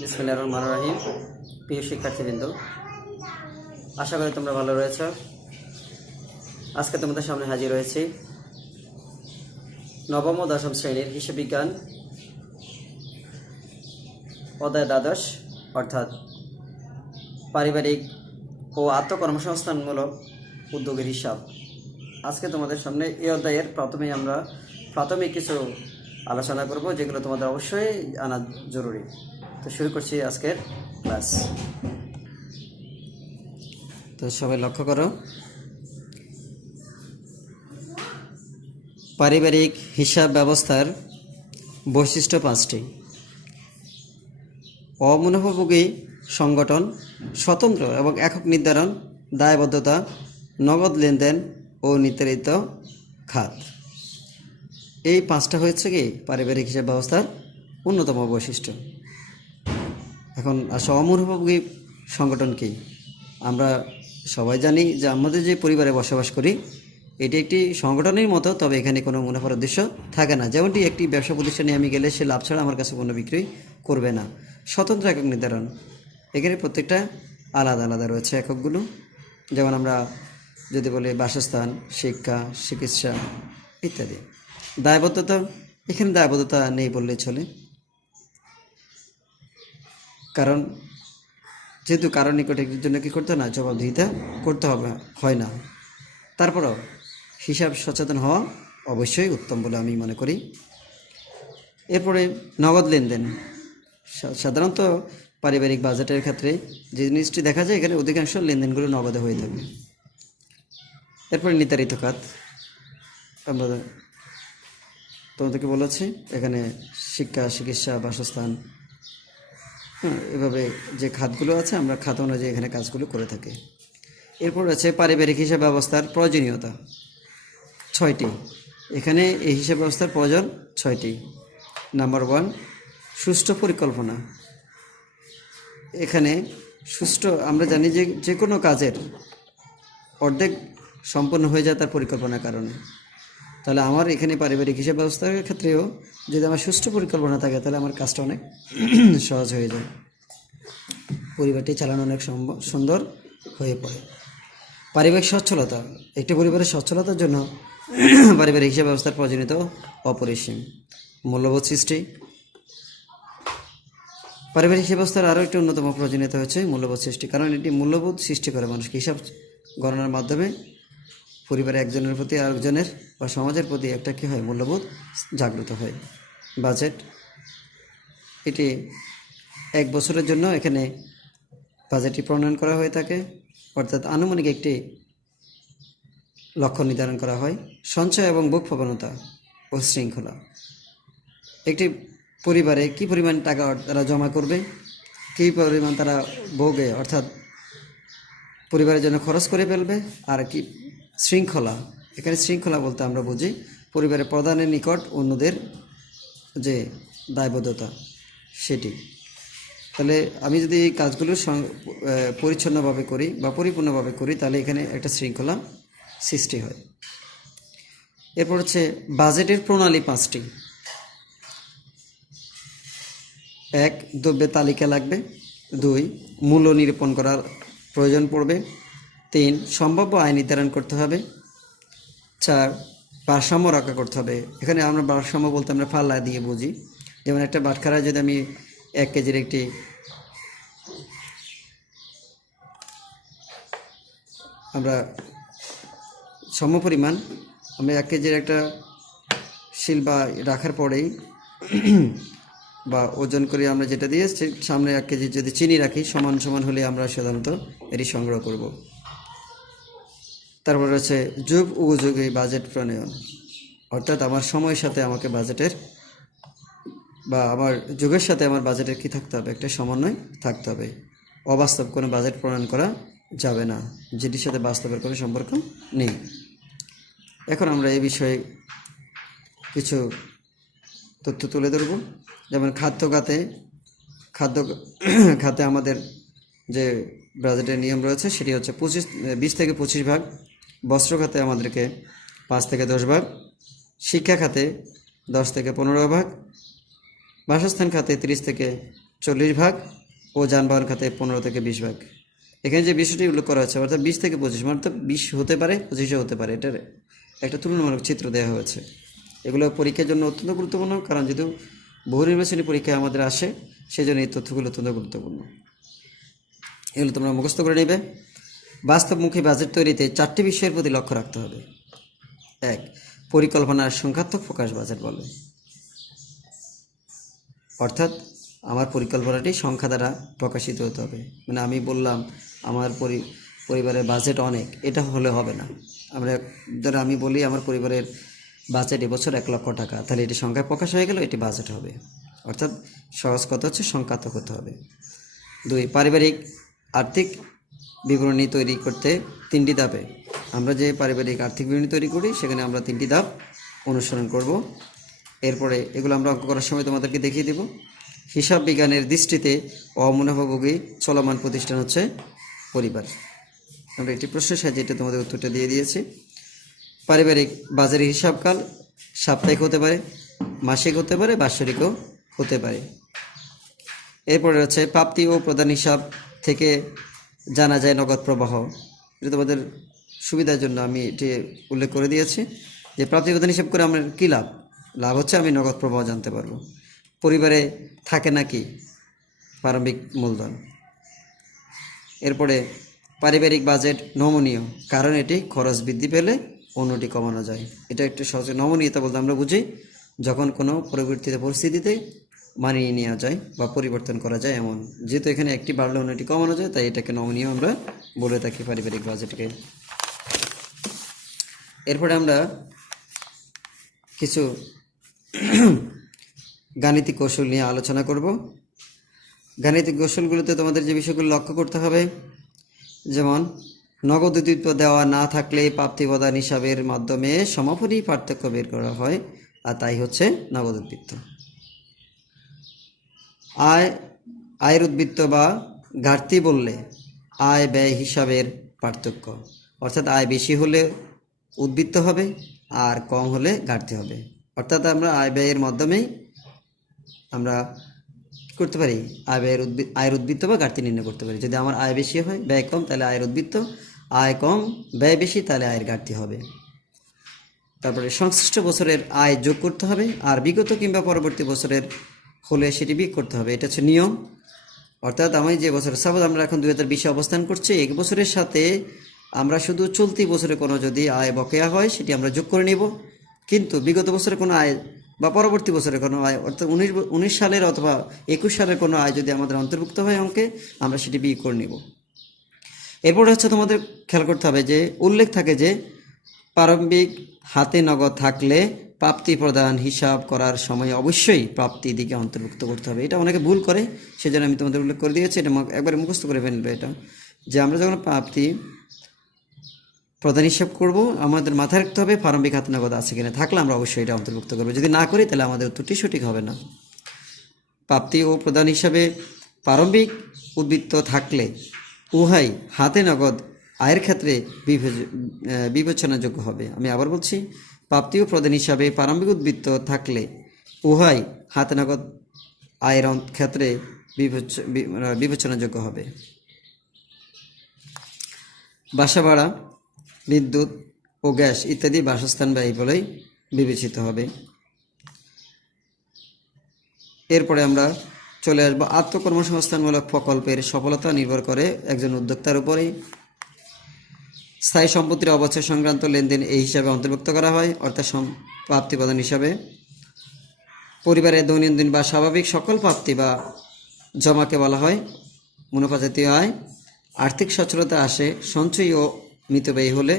বিসমিল্লাহির রহমানির রহিম। প্রিয় শিক্ষার্থীবৃন্দ, আশা করি তোমরা ভালো রয়েছ। আজকে তোমাদের সামনে হাজির হয়েছি নবম ও দশম শ্রেণীর হিসাব বিজ্ঞান অধ্যায় দ্বাদশ অর্থাৎ পারিবারিক ও আত্মকর্মসংস্থানমূলক উদ্যোগের হিসাব। আজকে তোমাদের সামনে এই অধ্যায়ের প্রথমেই আমরা প্রাথমিক কিছু আলোচনা করব, যেগুলো তোমাদের অবশ্যই জানা জরুরি। তো শুরু করছি আজকের ক্লাস। তো সবাই লক্ষ্য করো, পারিবারিক হিসাব ব্যবস্থার বৈশিষ্ট্য 5টি। অমুনাফাভোগী সংগঠন, স্বতন্ত্র এবং একক নির্ধারণ, দায়বদ্ধতা, নগদ লেনদেন ও নির্ধারিত খাত। এই 5টা হচ্ছে কি পারিবারিক হিসাব ব্যবস্থার অন্যতম বৈশিষ্ট্য। এখন অমুনাফাভোগী সংগঠন কি? আমরা সবাই জানি যে আমাদের যে পরিবারে বসবাস করি এটি একটি সংগঠনের মতো, তবে এখানে কোনো মুনাফার উদ্দেশ্য থাকে না। যেমনটি একটি ব্যবসা প্রতিষ্ঠানে আমি গেলে সে লাভ ছাড়া আমার কাছে কোনো বিক্রি করবে না। স্বতন্ত্র একক নির্ধারণ, এখানে প্রত্যেকটা আলাদা আলাদা রয়েছে এককগুলো। যেমন আমরা যদি বলি বাসস্থান, শিক্ষা, চিকিৎসা ইত্যাদি। দায়বদ্ধতা, এখানে দায়বদ্ধতা নেই বললেই চলে, কারণ যেহেতু কারো নিকটে এর জন্য কী করতে না জবাবদিহিতা করতে হয় না। তারপরও হিসাব সচেতন হওয়া অবশ্যই উত্তম বলে আমি মনে করি। এরপরে নগদ লেনদেন। সাধারণত পারিবারিক বাজেটের ক্ষেত্রে যে জিনিসটি দেখা যায়, এখানে অধিকাংশ লেনদেনগুলো নগদে হয়ে থাকে। এরপরে নির্ধারিত খাত, আমরা তোমাদেরকে বলেছি এখানে শিক্ষা, চিকিৎসা, বাসস্থান, এভাবে যে খাতগুলো আছে আমরা খাত অনুযায়ী এখানে কাজগুলো করে থাকি। এরপর আছে পারিবারিক হিসাব ব্যবস্থার প্রয়োজনীয়তা 6টি। এখানে এই হিসাব ব্যবস্থার প্রয়োজন 6টি। নাম্বার 1, সুষ্ঠু পরিকল্পনা। এখানে সুষ্ঠু, আমরা জানি যে কোনো কাজের অর্ধেক সম্পন্ন হয়ে যায় তার পরিকল্পনার কারণে। তাহলে আমার এখানে পারিবারিক হিসাব ব্যবস্থার ক্ষেত্রেও যদি আমার সুষ্ঠু পরিকল্পনা থাকে তাহলে আমার কাজটা অনেক সহজ হয়ে যায়, পরিবারটি চালানো অনেক সুন্দর হয়ে পড়ে। পারিবারিক সচ্ছলতা, একটি পরিবারের সচ্ছলতার জন্য পারিবারিক হিসাব ব্যবস্থার প্রয়োজনীয়তা অপরিসীম। মূল্যবোধ সৃষ্টি, পারিবারিক হিসাব ব্যবস্থার আরও একটি অন্যতম প্রয়োজনীয়তা হচ্ছে মূল্যবোধ সৃষ্টি, কারণ এটি মূল্যবোধ সৃষ্টি করে মানুষকে। হিসাব গণনার মাধ্যমে পরিবারে একজনের প্রতি আরেকজনের বা সমাজের প্রতি একটা কী হয়, মূল্যবোধ জাগ্রত হয়। বাজেট, এটি 1 বছরের জন্য এখানে বাজেটটি প্রণয়ন করা হয়ে থাকে, অর্থাৎ আনুমানিক একটি লক্ষ্য নির্ধারণ করা হয়। সঞ্চয় এবং ভোগ প্রবণতা ও শৃঙ্খলা, একটি পরিবারে কী পরিমাণ টাকা তারা জমা করবে, কী পরিমাণ তারা ভোগে অর্থাৎ পরিবারের জন্য খরচ করে ফেলবে, আর কি শৃঙ্খলা। এখানে শৃঙ্খলা বলতে আমরা বুঝি পরিবারের প্রধানের নিকট অন্যদের যে দায়বদ্ধতা সেটি। তাহলে আমি যদি এই কাজগুলো পরিচ্ছন্নভাবে করি বা পরিপূর্ণভাবে করি তাহলে এখানে একটা শৃঙ্খলা সৃষ্টি হয়। এরপর হচ্ছে বাজেটের প্রণালী 5টি। 1, দ্রব্যের তালিকা লাগবে। 2, মূল্য নিরূপণ করার প্রয়োজন পড়বে। 3, সম্ভাব্য আয় নির্ধারণ করতে হবে। 4, ভারসাম্য রক্ষা করতে হবে। এখানে আমরা ভারসাম্য বলতে আমরা ফাল্লা দিয়ে বুঝি। যেমন একটা বাটখারায় যদি আমি 1 কেজির একটি আমরা সমপরিমাণ আমরা 1 কেজির একটা শিল বা রাখার পরেই বা ওজন করে আমরা যেটা দিয়ে সামনে 1 কেজি যদি চিনি রাখি সমান সমান হলে আমরা সাধারণত এটি সংগ্রহ করব। তারপর হচ্ছে যুগ উপযোগী বাজেট প্রণয়ন, অর্থাৎ আমার সময়ের সাথে আমাকে বাজেটের বা আমার যুগের সাথে আমার বাজেটের কী থাকতে হবে, একটা সমন্বয় থাকতে হবে। অবাস্তব কোনো বাজেট প্রণয়ন করা যাবে না, যেটির সাথে বাস্তবের কোনো সম্পর্ক নেই। এখন আমরা এই বিষয়ে কিছু তথ্য তুলে ধরব। যেমন খাদ্য খাতে আমাদের যে বাজেটের নিয়ম রয়েছে সেটি হচ্ছে 20 থেকে 25 ভাগ। বস্ত্র খাতে আমাদেরকে 5 থেকে 10 ভাগ। শিক্ষা খাতে 10 থেকে 15 ভাগ। বাসস্থান খাতে 30 থেকে 40 ভাগ ও যানবাহন খাতে 15 থেকে 20 ভাগ। এখানে যে বিষয়টি উল্লেখ করা হচ্ছে অর্থাৎ 20 থেকে 25, মানে 20 হতে পারে, 25 হতে পারে, এটার একটা তুলনামূলক চিত্র দেওয়া হয়েছে। এগুলো পরীক্ষার জন্য অত্যন্ত গুরুত্বপূর্ণ, কারণ যেহেতু বহু নির্বাচনী পরীক্ষায় আমাদের আসে, সেই জন্য এই তথ্যগুলো অত্যন্ত গুরুত্বপূর্ণ। এগুলো তোমরা মুখস্থ করে নেবে। বাস্তবমুখী বাজেট তৈরিতে 4টি বিষয়ের প্রতি লক্ষ্য রাখতে হবে। 1. পরিকল্পনার সংখ্যাত্মক প্রকাশ বাজেট বলে, অর্থাৎ আমার পরিকল্পনাটি সংখ্যা দ্বারা প্রকাশিত হতে হবে। মানে আমি বললাম আমার পরিবারের বাজেট অনেক, এটা হলে হবে না। ধরো আমি বলি আমার পরিবারের বাজেট এবছর 1 লক্ষ টাকা, তাহলে এটি সংখ্যায় প্রকাশ হয়ে গেল, এটি বাজেট হবে। অর্থাৎ সহজ কথা হচ্ছে সংখ্যাত্মক হতে হবে। 2. পারিবারিক আর্থিক বিবরণী তৈরি করতে 3টি ধাপে, আমরা যে পারিবারিক আর্থিক বিবরণী তৈরি করি সেখানে আমরা 3টি ধাপ অনুসরণ করব। এরপরে এগুলো আমরা অঙ্ক করার সময় তোমাদেরকে দেখিয়ে দেব। হিসাব বিজ্ঞানের দৃষ্টিতে অমুনাফাভোগী চলমান প্রতিষ্ঠান হচ্ছে পরিবার। আমরা একটি প্রশ্নের সাহায্যে এটা তোমাদের উত্তরটা দিয়ে দিয়েছি। পারিবারিক বাজারের হিসাবকাল সাপ্তাহিক হতে পারে, মাসিক হতে পারে, বাৎসরিকও হতে পারে। এরপরে হচ্ছে প্রাপ্তি ও প্রদান হিসাব থেকে জানা যায় নগদ প্রবাহ। এটা তোমাদের সুবিধার জন্য আমি এটি উল্লেখ করে দিয়েছি যে প্রাপ্তি প্রদান হিসাব করে আমার কী লাভ। লাভ হচ্ছে আমি নগদ প্রবাহ জানতে পারবো। পরিবারে থাকে নাকি প্রারম্ভিক মূলধন। এরপরে পারিবারিক বাজেট নমনীয়, কারণ এটি খরচ বৃদ্ধি পেলে অন্যটি কমানো যায়। এটা একটু সহজে, নমনীয়তা বলতে আমরা বুঝি যখন কোনো পরিবর্তিত পরিস্থিতিতে মানিয়ে নেওয়া যায় বা পরিবর্তন করা যায় এমন। যেহেতু এখানে একটি বাড়লে অন্যটি কমানো যায়, তাই এটাকে নমনীয় আমরা বলে থাকি পারিবারিক বাজেটকে। এরপরে আমরা কিছু গাণিতিক কৌশল নিয়ে আলোচনা করব। গাণিতিক কৌশলগুলোতে তোমাদের যে বিষয়গুলো লক্ষ্য করতে হবে, যেমন নগদ উদ্বৃত্ত দেওয়া না থাকলে প্রাপ্তি প্রদান হিসাবের মাধ্যমে সমাপনী পার্থক্য বের করা হয়, আর তাই হচ্ছে নগদ উদ্বৃত্ত। আয়ের উদ্বৃত্ত বা ঘাটতি বললে আয় ব্যয় হিসাবের পার্থক্য, অর্থাৎ আয় বেশি হলে উদ্বৃত্ত হবে আর কম হলে ঘাটতি হবে। অর্থাৎ আমরা আয় ব্যয়ের মাধ্যমেই আমরা কী করতে পারি, আয়ের উদ্বৃত্ত বা ঘাটতি নির্ণয় করতে পারি। যদি আমার আয় বেশি হয় ব্যয় কম, তাহলে আয়ের উদ্বৃত্ত, আয় কম ব্যয় বেশি, তাহলে আয়ের ঘাটতি হবে। তারপরে সংশ্লিষ্ট বছরের আয় যোগ করতে হবে, আর বিগত কিংবা পরবর্তী বছরের হলে সেটি বিয়োগ করতে হবে। এটা হচ্ছে নিয়ম। অর্থাৎ আমি যে বছর, সাপোজ আমরা এখন 2020 অবস্থান করছি, এক বছরের সাথে আমরা শুধু চলতি বছরে কোনো যদি আয় বকেয়া হয় সেটি আমরা যোগ করে নিব, কিন্তু বিগত বছরে কোনো আয় বা পরবর্তী বছরে কোনো আয়, অর্থাৎ 19 সালের অথবা 21 সালের কোনো আয় যদি আমাদের অন্তর্ভুক্ত হয় অঙ্কে, আমরা সেটি বিয়োগ করে নিব। এরপরে হচ্ছে তোমাদের খেয়াল করতে হবে যে উল্লেখ থাকে যে প্রারম্ভিক হাতে নগদ থাকলে প্রাপ্তি প্রদান হিসাব করার সময় অবশ্যই প্রাপ্তি দিকে অন্তর্ভুক্ত করতে হবে। এটা অনেকে ভুল করে, সেজন্য আমি তোমাদের উল্লেখ করে দিয়েছি। এটা একবারে মুখস্থ করে ফেলবে এটা, যে আমরা যখন প্রাপ্তি প্রদান হিসাব করব আমাদের মাথায় রাখতে হবে প্রারম্ভিক হাতে নগদ আছে কিনা, থাকলে আমরা অবশ্যই এটা অন্তর্ভুক্ত করবো। যদি না করি তাহলে আমাদের উত্তরটি সঠিক হবে না। প্রাপ্তি ও প্রদান হিসাবে প্রারম্ভিক উদ্বৃত্ত থাকলে উহাই হাতে নগদ আয়ের ক্ষেত্রে বিবেচনাযোগ্য হবে। আমি আবার বলছি, প্রাপ্তি ও প্রদান হিসাবে প্রারম্ভিক উদ্বৃত্ত থাকলে উহাই হাতে নগদ আয়ের ক্ষেত্রে বিবেচনাযোগ্য হবে। বাসা ভাড়া, বিদ্যুৎ ও গ্যাস ইত্যাদি বাসস্থান ব্যয় বলেই বিবেচিত হবে। এরপরে আমরা চলে আসবো আত্মকর্মসংস্থানমূলক প্রকল্পের সফলতা নির্ভর করে একজন উদ্যোক্তার উপরেই। স্থায়ী সম্পত্তির অবচয় সংক্রান্ত লেনদেন এই হিসাবে অন্তর্ভুক্ত করা হয়, অর্থাৎ প্রাপ্তি প্রদান হিসাবে। পরিবারের দৈনন্দিন বা স্বাভাবিক সকল প্রাপ্তি বা জমাকে বলা হয় মুনাফা জাতীয় আয়। আর্থিক সচ্ছলতা আসে সঞ্চয়ী ও মিতব্যয়ী হলে।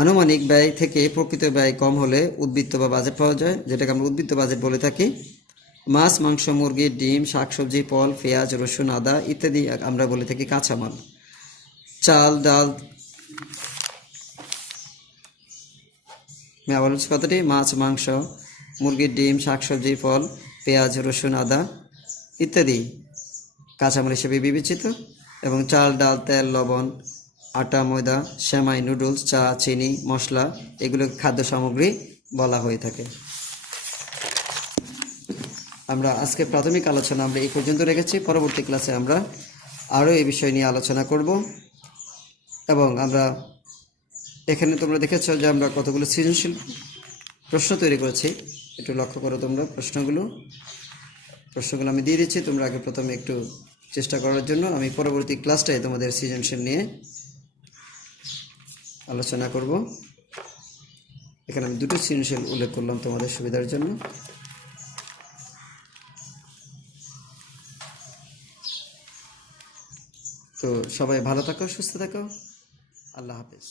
আনুমানিক ব্যয় থেকে প্রকৃত ব্যয় কম হলে উদ্বৃত্ত বা বাজেট পাওয়া যায়, যেটাকে আমরা উদ্বৃত্ত বাজেট বলে থাকি। মাছ, মাংস, মুরগি, ডিম, শাকসবজি, ফল, পেঁয়াজ, রসুন, আদা ইত্যাদি আমরা বলে থাকি কাঁচামাল। চাল, ডাল, আমি আবার বলছি কথাটি, মাছ, মাংস, মুরগির ডিম, শাকসবজি, ফল, পেঁয়াজ, রসুন, আদা ইত্যাদি কাঁচামাল হিসেবে বিবেচিত। এবং চাল, ডাল, তেল, লবণ, আটা, ময়দা, সেমাই, নুডলস, চা, চিনি, মশলা এগুলো খাদ্য সামগ্রী বলা হয়ে থাকে। আমরা আজকে প্রাথমিক আলোচনা আমরা এই পর্যন্ত রেখেছি। পরবর্তী ক্লাসে আমরা আরও এই বিষয় নিয়ে আলোচনা করব এবং আমরা এখানে তোমরা দেখেছো যে আমরা কতগুলো সৃজনশীল প্রশ্ন তৈরি করেছি। একটু লক্ষ্য করো তোমরা প্রশ্নগুলো আমি দিয়ে দিচ্ছি, তোমরা আগে প্রথমে একটু চেষ্টা করার জন্য। আমি পরবর্তী ক্লাসটায় তোমাদের সৃজনশীল নিয়ে আলোচনা করব। এখানে আমি দুটো সৃজনশীল উল্লেখ করলাম তোমাদের সুবিধার জন্য। তো সবাই ভালো থাকো, সুস্থ থাকো, আল্লাহ হাফেজ।